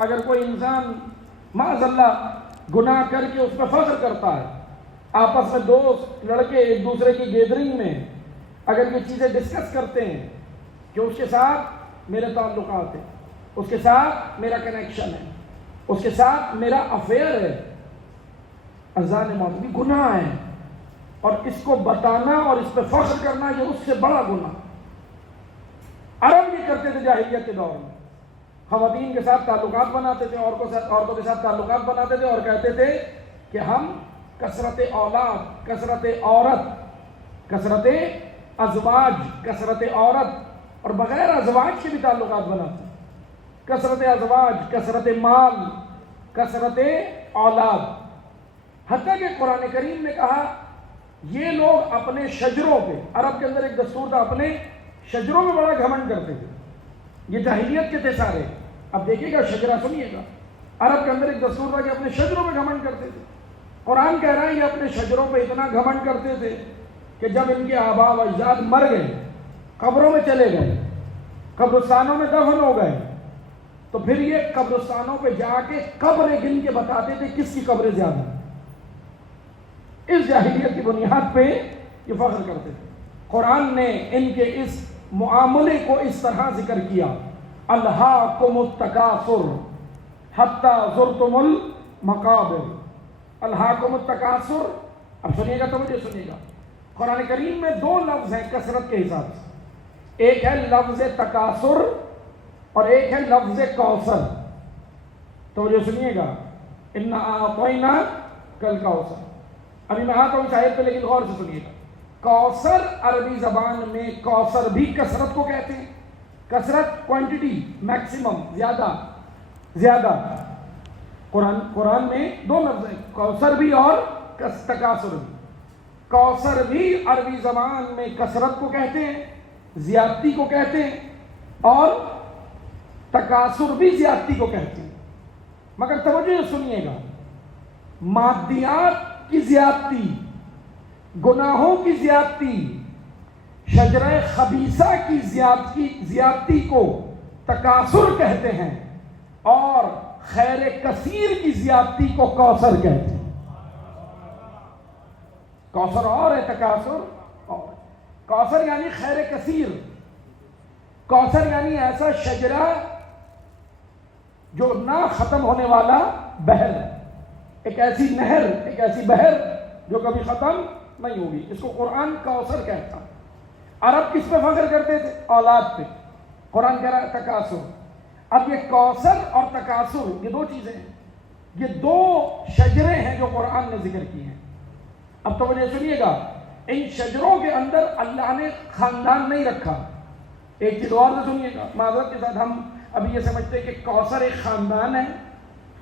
اگر کوئی انسان معاذ اللہ گناہ کر کے اس پہ فخر کرتا ہے، آپس میں دوست لڑکے ایک دوسرے کی گیدرنگ میں اگر یہ چیزیں ڈسکس کرتے ہیں کہ اس کے ساتھ میرے تعلقات ہیں، اس کے ساتھ میرا کنیکشن ہے، اس کے ساتھ میرا افیئر ہے، اذان موت بھی گناہ ہے، اور اس کو بتانا اور اس پہ فخر کرنا یہ اس سے بڑا گناہ۔ عرب یہ کرتے تھے جاہلیت کے دور میں، خواتین کے ساتھ تعلقات بناتے تھے، عورتوں کے ساتھ تعلقات بناتے تھے اور کہتے تھے کہ ہم کثرت اولاد، کثرت عورت، کثرت ازواج، کثرت عورت اور بغیر ازواج کے بھی تعلقات بناتے ہیں، کثرت ازواج، کثرت مال، کثرت اولاد، حتیٰ کہ قرآن کریم نے کہا یہ لوگ اپنے شجروں پہ، عرب کے اندر ایک دستور تھا، اپنے شجروں میں بڑا گھمنڈ کرتے تھے، یہ جاہلیت کے تھے سارے۔ اب دیکھیے گا شجرہ، سنیے گا، عرب کے اندر ایک دستور تھا کہ اپنے شجروں میں گھمنڈ کرتے تھے۔ قرآن کہہ رہا ہے یہ اپنے شجروں پہ اتنا گھمنڈ کرتے تھے کہ جب ان کے آباء و اجداد مر گئے، قبروں میں چلے گئے، قبرستانوں میں دفن ہو گئے، تو پھر یہ قبرستانوں پہ جا کے قبریں گن کے بتاتے تھے کس کی قبریں زیادہ ہیں۔ اس جاہلیت کی بنیاد پہ یہ فخر کرتے تھے۔ قرآن نے ان کے اس معاملے کو اس طرح ذکر کیا، الہاکم التکاثر حتی زرتم المقابر، الہاکم التکاثر۔ اب سنیے گا، توجہ سنیے گا، قرآن کریم میں دو لفظ ہیں کثرت کے حساب سے، ایک ہے لفظ تکاثر اور ایک ہے لفظ کوثر۔ توجہ سنیے گا، انا اعطیناک الکوثر۔ ابھی میں آتا ہوں اس آیت پہ، لیکن غور سے سنیے گا۔ کوثر عربی زبان میں کوثر بھی کثرت کو کہتے ہیں، کثرت کوانٹٹی، میکسیمم، زیادہ۔ قرآن میں دو لفظ ہیں، کوثر بھی اور تکاثر بھی۔ کوثر بھی عربی زبان میں کثرت کو کہتے ہیں، زیادتی کو کہتے ہیں، اور تکاثر بھی زیادتی کو کہتے ہیں۔ مگر توجہ سنیے گا، مادیات کی زیادتی، گناہوں کی زیادتی، شجرہ خبیثہ کی زیادتی کو تکاثر کہتے ہیں، اور خیر کثیر کی زیادتی کو کوثر کہتے ہیں۔ کوثر اور ہے، تکاثر اور۔ کوثر یعنی خیر کثیر، کوثر یعنی ایسا شجرہ جو نہ ختم ہونے والا بحر ہے، ایک ایسی نہر، ایک ایسی بحر جو کبھی ختم نہیں ہوگی، اس کو قرآن کوثر کہتا ہے۔ عرب کس پہ فخر کرتے تھے؟ اولاد پہ۔ قرآن کہہ رہا ہے تکاثر۔ اب یہ کوثر اور تکاثر یہ دو چیزیں ہیں، یہ دو شجرے ہیں جو قرآن نے ذکر کی ہیں۔ اب توجہ سنیے گا، ان شجروں کے اندر اللہ نے خاندان نہیں رکھا۔ ایک چیز اور سے سنیے گا، معذرت کے ساتھ، ہم ابھی یہ سمجھتے ہیں کہ کوثر ایک خاندان ہے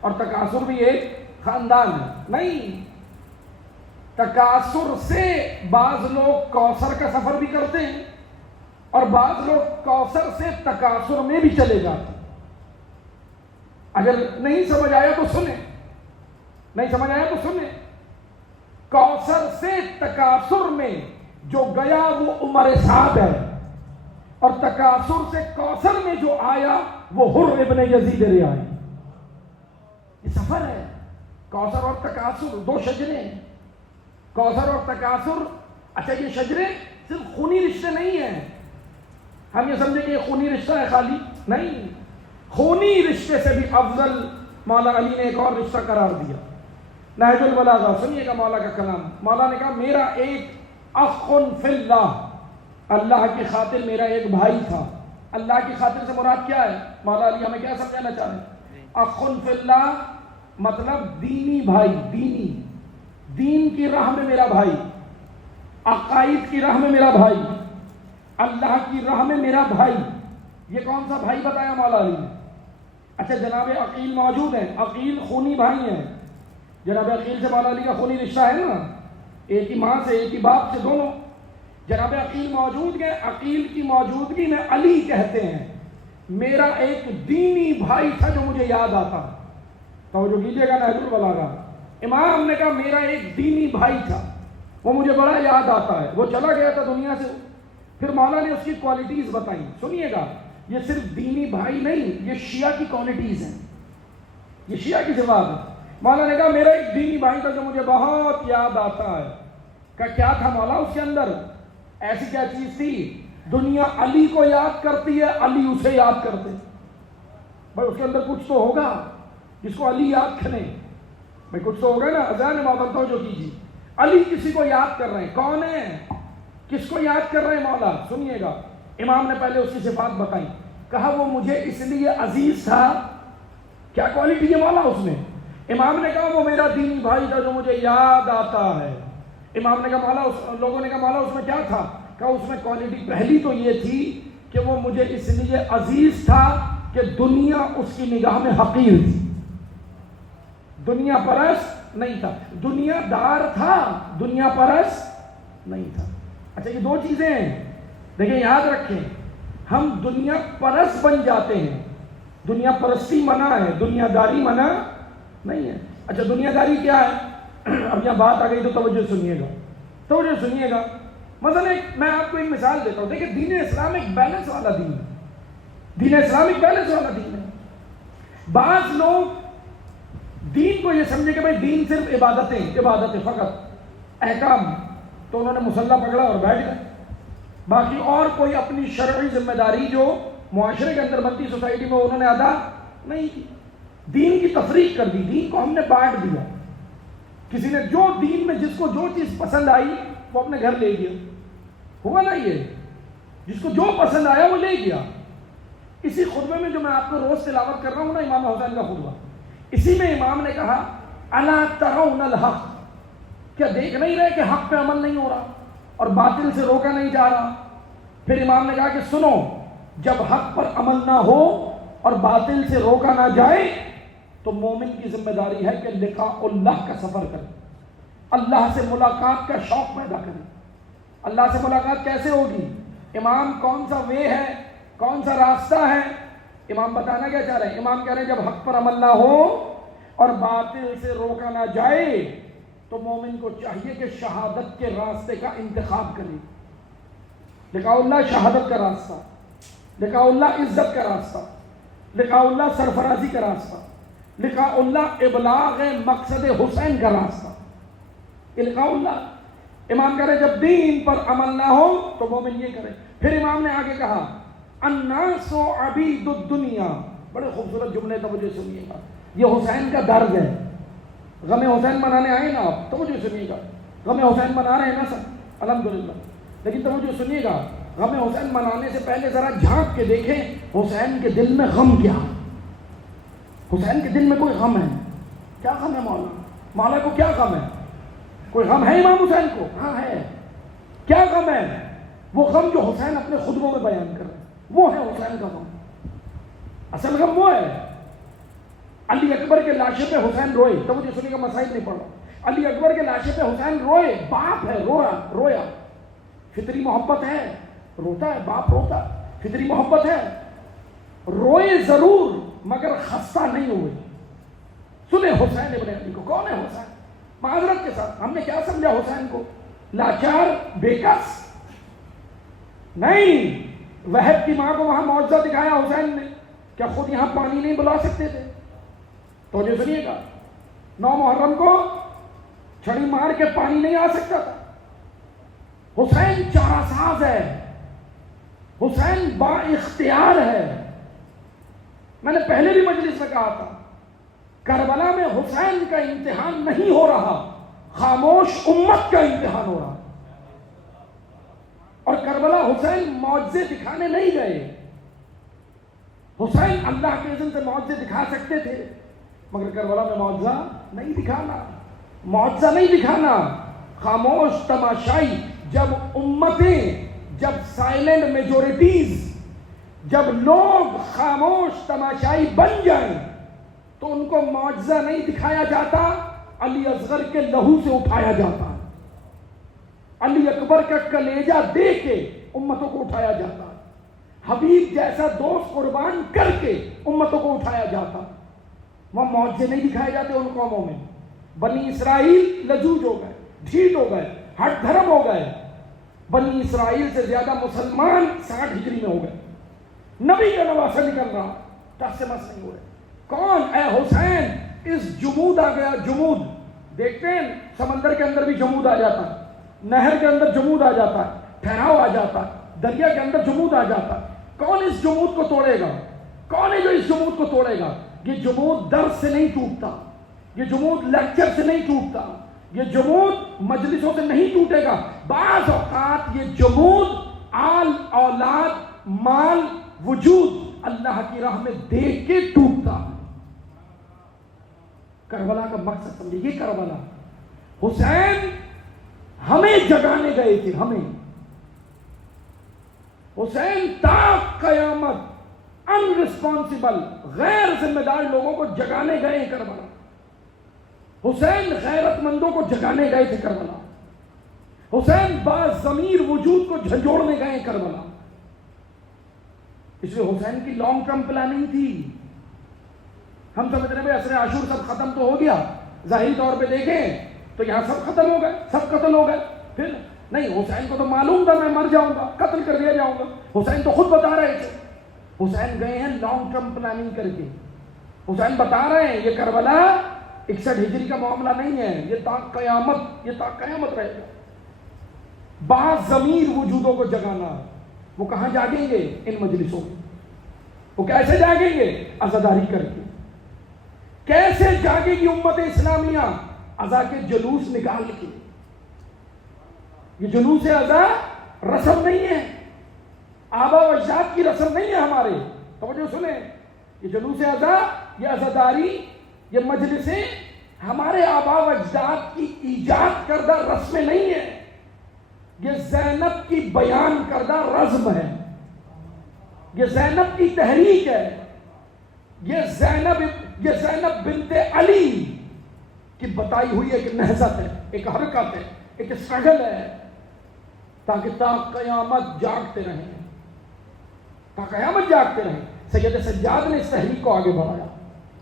اور تکاثر بھی ایک خاندان ہے، نہیں۔ تکاثر سے بعض لوگ کوثر کا سفر بھی کرتے ہیں، اور بعض لوگ کوثر سے تکاثر میں بھی چلے جاتے ہیں۔ اگر نہیں سمجھ آیا تو سنیں، نہیں سمجھ آیا تو سنیں۔ کوثر سے تکاثر میں جو گیا وہ عمر سعد ہے، اور تکاثر سے کوثر میں جو آیا وہ حر ابن یزید ریائی۔ یہ سفر ہے، کوثر اور تکاثر دو شجرے ہیں، کوثر اور تکاثر۔ اچھا، یہ شجرے صرف خونی رشتے نہیں ہیں، ہم یہ سمجھے کہ یہ خونی رشتہ ہے خالی، نہیں، خونی رشتے سے بھی افضل مولا علی نے ایک اور رشتہ قرار دیا۔ نہج البلاغہ سنیے گا، مولا کا کلام، مولا نے کہا میرا ایک اخ فی اللہ، اللہ کی خاطر میرا ایک بھائی تھا۔ اللہ کی خاطر سے مراد کیا ہے؟ مولا علی ہمیں کیا سمجھانا چاہ رہے ہیں؟ اخ فی اللہ مطلب دینی بھائی، دین کی راہ میں میرا بھائی، عقائد کی راہ میں میرا بھائی، اللہ کی راہ میں میرا بھائی۔ یہ کون سا بھائی بتایا مولا علی نے؟ اچھا، جناب عقیل موجود ہیں، عقیل خونی بھائی ہیں، جناب عقیل سے مولا علی کا خونی رشتہ ہے نا، ایک ہی ماں سے، ایک ہی باپ سے، دونوں۔ جناب عقیل موجود گئے، عقیل کی موجودگی میں علی کہتے ہیں میرا ایک دینی بھائی تھا جو مجھے یاد آتا۔ توجہ کیجیے گا، نہج البلاغہ، امام نے کہا میرا ایک دینی بھائی تھا، وہ مجھے بڑا یاد آتا ہے، وہ چلا گیا تھا دنیا سے۔ پھر مولا نے اس کی کوالٹیز بتائیں، سنیے گا، یہ صرف دینی بھائی نہیں، یہ شیعہ کی کوالٹیز ہیں۔ یہ شیعہ کی صفات ہے. مولا نے کہا میرا ایک دینی بھائی تھا جو مجھے بہت یاد آتا ہے. کہا کیا تھا مولا اس کے اندر؟ ایسی کیا چیز تھی؟ دنیا علی کو یاد کرتی ہے، علی اسے یاد کرتے. بھائی اس کے اندر کچھ تو ہوگا جس کو علی یاد کریں. بھائی کچھ تو ہوگا نا. اذان محبت ہو جو کیجیے. علی کسی کو یاد کر رہے ہیں. کون ہے؟ کس کو یاد کر رہے ہیں مولا؟ سنیے گا. امام نے پہلے اس کی صفات بتائی. کہا وہ مجھے اس لیے عزیز تھا. کیا کوالٹی ہے مولا اس میں؟ امام نے کہا وہ میرا دینی بھائی تھا جو مجھے یاد آتا ہے. امام نے کہا مولا لوگوں نے کہا مولا اس میں کیا تھا؟ کہا اس میں کوالٹی پہلی تو یہ تھی کہ وہ مجھے اس لیے عزیز تھا کہ دنیا اس کی نگاہ میں حقیر تھی. دنیا پرست نہیں تھا. دنیا دار تھا، دنیا پرست نہیں تھا. اچھا یہ دو چیزیں ہیں. دیکھیں یاد رکھیں، ہم دنیا پرست بن جاتے ہیں. دنیا پرستی منع ہے، دنیا داری منع نہیں ہے. اچھا دنیا داری کیا ہے؟ اب یہاں بات آ گئی تو توجہ سنیے گا، توجہ سنیے گا. مثلا میں آپ کو ایک مثال دیتا ہوں. دیکھیں دین اسلام ایک بیلنس والا دین ہے. دین اسلام ایک بیلنس والا دین ہے. بعض لوگ دین کو یہ سمجھے کہ بھائی دین صرف عبادتیں فقط احکام، تو انہوں نے مسلح پکڑا اور بیٹھ گئے. باقی اور کوئی اپنی شرعی ذمہ داری جو معاشرے کے اندر بنتی سوسائٹی میں انہوں نے ادا نہیں کی. دین کی تفریق کر دی. دین کو ہم نے بانٹ دیا. کسی نے جو دین میں جس کو جو چیز پسند آئی وہ اپنے گھر لے گیا. ہوا نا یہ؟ جس کو جو پسند آیا وہ لے گیا. اسی خطبے میں جو میں آپ کو روز تلاوت کر رہا ہوں نا، امام حسین کا خطبہ، اسی میں امام نے کہا الا ترون الحق، کیا دیکھ نہیں رہے کہ حق پہ عمل نہیں ہو رہا اور باطل سے روکا نہیں جا رہا؟ پھر امام نے کہا کہ سنو، جب حق پر عمل نہ ہو اور باطل سے روکا نہ جائے تو مومن کی ذمہ داری ہے کہ لقاء اللہ کا سفر کرے، اللہ سے ملاقات کا شوق پیدا کرے. اللہ سے ملاقات کیسے ہوگی؟ امام کون سا وے ہے، کون سا راستہ ہے؟ امام بتانا کیا چاہ رہے ہیں؟ امام کہہ رہے ہیں جب حق پر عمل نہ ہو اور باطل سے روکا نہ جائے تو مومن کو چاہیے کہ شہادت کے راستے کا انتخاب کرے. لقاء اللہ شہادت کا راستہ، لقاء اللہ عزت کا راستہ، لقاء اللہ سرفرازی کا راستہ، لقاء اللہ ابلاغ مقصد حسین کا راستہ. لقاء اللہ. امام کہہ رہے جب دین پر عمل نہ ہو تو مومن یہ کرے. پھر امام نے آگے کہا الناس عبید الدنیا. بڑے خوبصورت جملے، توجہ سنیے گا. یہ حسین کا درد ہے. غم حسین منانے آئے نا آپ، توجہ سنیے گا. غم حسین منا رہے ہیں نا سب، الحمدللہ. لیکن توجہ سنیے گا، غم حسین منانے سے پہلے ذرا جھانک کے دیکھیں حسین کے دل میں غم کیا. حسین کے دل میں کوئی غم ہے؟ کیا غم ہے مولا کو؟ کیا غم ہے؟ کوئی غم ہے امام حسین کو؟ ہاں ہے. کیا غم ہے؟ وہ غم جو حسین اپنے خطبوں میں بیان کر رہے ہیں، وہ ہے حسین کا غم. اصل غم وہ ہے. علی اکبر کے لاشے پہ حسین روئے. توجہ سنیے گا، مسائل نہیں پڑھ رہا. علی اکبر کے لاشے پہ حسین روئے. باپ ہے، رویا. فطری محبت ہے، روتا ہے. باپ روتا، فطری محبت ہے. روئے ضرور مگر خستہ نہیں ہوئے. سنے حسین ابن علی کو. کون ہے حسین؟ معذرت کے ساتھ ہم نے کیا سمجھا حسین کو؟ لاچار، بےکس؟ نہیں. وہب کی ماں کو وہاں معجزہ دکھایا حسین نے. کیا خود یہاں پانی نہیں بلا سکتے تھے؟ تو جو سنیے گا، 9 محرم کو چھڑی مار کے پانی نہیں آ سکتا تھا. حسین چارہ ساز ہے، حسین با اختیار ہے. میں نے پہلے بھی مجلس میں کہا تھا کربلا میں حسین کا امتحان نہیں ہو رہا، خاموش امت کا امتحان ہو رہا. اور کربلا حسین معجزے دکھانے نہیں گئے. حسین اللہ کے اذن سے معجزے دکھا سکتے تھے مگر کربلا میں معجزہ نہیں دکھانا. معجزہ نہیں دکھانا، خاموش تماشائی. جب امتیں، جب سائلنٹ میجورٹیز، جب لوگ خاموش تماشائی بن جائیں تو ان کو معجزہ نہیں دکھایا جاتا، علی اصغر کے لہو سے اٹھایا جاتا. علی اکبر کا کلیجہ دے کے امتوں کو اٹھایا جاتا. حبیب جیسا دوست قربان کر کے امتوں کو اٹھایا جاتا. وہ معجزے نہیں دکھائے جاتے ان قوموں میں. بنی اسرائیل لجوج ہو گئے، ڈھیٹ ہو گئے، ہٹ دھرم ہو گئے. بنی اسرائیل سے زیادہ مسلمان 60 ہجری میں ہو گئے. نبی کا نواسہ نکل رہا، ٹس سے مس نہیں ہو رہے. کون؟ اے حسین اس جمود آ گیا. جمود دیکھتے ہیں سمندر کے اندر بھی جمود آ جاتا ہے, نہر کے اندر جمود آ جاتا ہے, ٹھہراؤ آ جاتا ہے, دریا کے اندر جمود آ جاتا ہے. کون اس جمود کو توڑے گا؟ کون ہے جو اس جمود کو توڑے گا؟ یہ جمود درس سے نہیں ٹوٹتا, یہ جمود لیکچر سے نہیں ٹوٹتا, یہ جمود مجلسوں سے نہیں ٹوٹے گا. بعض اوقات یہ جمود آل اولاد مال وجود اللہ کی راہ میں دیکھ کے ٹوٹتا. کربلا کا مقصد سمجھے, یہ کربلا حسین ہمیں جگانے گئے تھے. ہمیں حسین تا قیامت ان ریسپانسبل غیر ذمہ دار لوگوں کو جگانے گئے کربلا. حسین غیرت مندوں کو جگانے گئے تھے کربلا. حسین باز ضمیر وجود کو جھنجھوڑنے گئے کربلا. اس لیے حسین کی لانگ ٹرم پلاننگ تھی. ہم سمجھ رہے ہیں عصر عاشور سب ختم تو ہو گیا, ظاہری طور پہ دیکھیں تو یہاں سب ختم ہو گئے, سب قتل ہو گئے. پھر نہیں, حسین کو تو معلوم تھا میں مر جاؤں گا, قتل کر دیا جاؤں گا. حسین تو خود بتا رہے تھے. حسین گئے ہیں لانگ ٹرم پلاننگ کر کے. حسین بتا رہے ہیں یہ کربلا 61 ہجری کا معاملہ نہیں ہے, یہ تا قیامت رہے گا. بعض ضمیر وجودوں کو جگانا. وہ کہاں جاگیں گے؟ ان مجلسوں میں. وہ کیسے جاگیں گے؟ عزاداری کر کے. کیسے جاگے گی امت اسلامیہ؟ عزا کے جلوس نکال کے. یہ جلوس عزا رسم نہیں ہے, آبا و اجداد کی رسم نہیں ہے ہمارے. توجہ سنیں, یہ جلوس عزا, یہ عزاداری, یہ مجلسیں ہمارے آبا و اجداد کی ایجاد کردہ رسمیں نہیں ہے. یہ زینب کی بیان کردہ رزم ہے, یہ زینب کی تحریک ہے, یہ زینب بنت علی کی بتائی ہوئی ایک نہضت ہے, ایک حرکت ہے, ایک اسٹرگل ہے, تاکہ تا قیامت جاگتے رہیں, تا قیامت جاگتے رہیں. سید سجاد نے اس تحریک کو آگے بڑھایا.